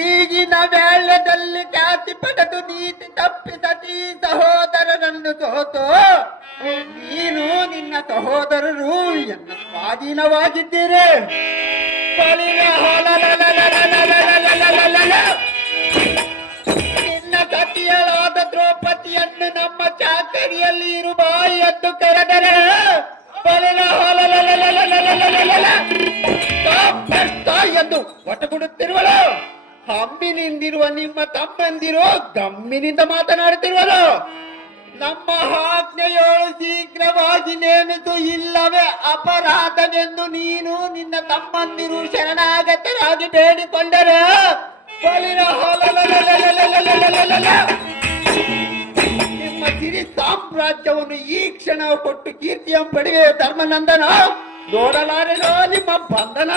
ಈಗಿನ ವೇಳದಲ್ಲಿ ಖ್ಯಾತಿ ಪಡೆದು ನೀತಿ ತಪ್ಪಿ ಸತಿ ಸಹೋದರರನ್ನು ಸೋತು ನೀನು ನಿನ್ನ ಸಹೋದರರು ಎನ್ನ ಸ್ವಾಧೀನವಾಗಿದ್ದೀರಿ. ನಿನ್ನ ಸತಿಯಳಾದ ದ್ರೌಪದಿಯನ್ನು ನಮ್ಮ ಚಾಕರಿಯಲ್ಲಿ ಇರುವ ಎಂದು ಕರೆದರೆ ಎಂದು ಒಟ್ಟುಕೊಡುತ್ತಿರುವಳು. ಹಮ್ಮಿನಿಂದಿರುವ ನಿಮ್ಮ ತಮ್ಮಂದಿರು ಗಮ್ಮಿನಿಂದ ಮಾತನಾಡುತ್ತಿರುವರು. ನಮ್ಮ ಆಜ್ಞೆಯೋಳು ಶೀಘ್ರವಾಗಿ ನೇಮಿಸು, ಇಲ್ಲವೇ ಅಪರಾಧವೆಂದು ನೀನು ನಿನ್ನ ತಮ್ಮಂದಿರು ಶರಣಾಗತರಾಗಿ ಬೇಡಿಕೊಂಡರೆ ನಿಮ್ಮ ಸಿರಿ ಸಾಮ್ರಾಜ್ಯವನ್ನು ಈ ಕ್ಷಣ ಕೊಟ್ಟು ಕೀರ್ತಿಯ ಪಡೆಯುವ ಧರ್ಮನಂದನ ನೋಡಲಾರೆನೋ ನಿಮ್ಮ ಬಂಧನ.